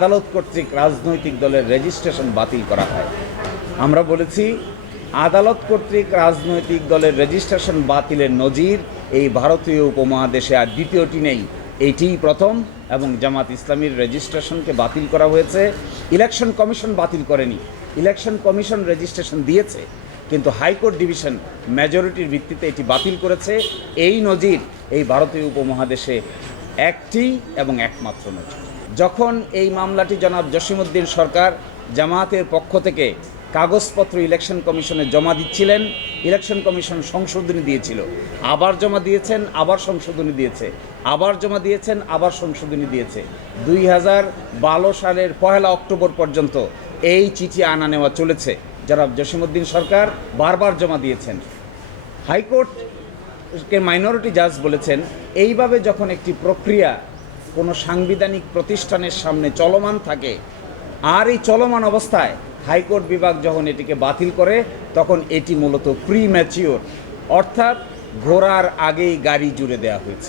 আদালত কর্তৃক রাজনৈতিক দলের রেজিস্ট্রেশন বাতিল করা হয়। আমরা বলেছি আদালত কর্তৃক রাজনৈতিক দলের রেজিস্ট্রেশন বাতিলের নজির এই ভারতীয় উপমহাদেশে আর দ্বিতীয়টি নেই, এইটিই প্রথম। এবং জামাত ইসলামীর রেজিস্ট্রেশনকে বাতিল করা হয়েছে, ইলেকশন কমিশন বাতিল করেনি। ইলেকশন কমিশন রেজিস্ট্রেশন দিয়েছে, কিন্তু হাইকোর্ট ডিভিশন মেজরিটির ভিত্তিতে এটি বাতিল করেছে। এই নজির এই ভারতীয় উপমহাদেশে একটি এবং একমাত্র নজির। যখন এই মামলাটি জনাব জসিমউদ্দিন সরকার জামায়াতের পক্ষ থেকে কাগজপত্র ইলেকশন কমিশনে জমা দিচ্ছিলেন, ইলেকশন কমিশন সংশোধনী দিয়েছিল, আবার জমা দিয়েছেন, আবার সংশোধনী দিয়েছে, আবার জমা দিয়েছেন, আবার সংশোধনী দিয়েছে। 2012 সালের 1 অক্টোবর পর্যন্ত এই চিঠি আনা নেওয়া চলেছে। জনাব জসিমউদ্দিন সরকার বারবার জমা দিয়েছেন। হাইকোর্টকে মাইনরিটি জাজ বলেছেন, এইভাবে যখন একটি প্রক্রিয়া কোনো সাংবিধানিক প্রতিষ্ঠানের সামনে চলমান থাকে, আর এই চলমান অবস্থায় হাইকোর্ট বিভাগ যখন এটিকে বাতিল করে, তখন এটি মূলত প্রিম্যাচিওর, অর্থাৎ ঘোড়ার আগেই গাড়ি জুড়ে দেওয়া হয়েছে।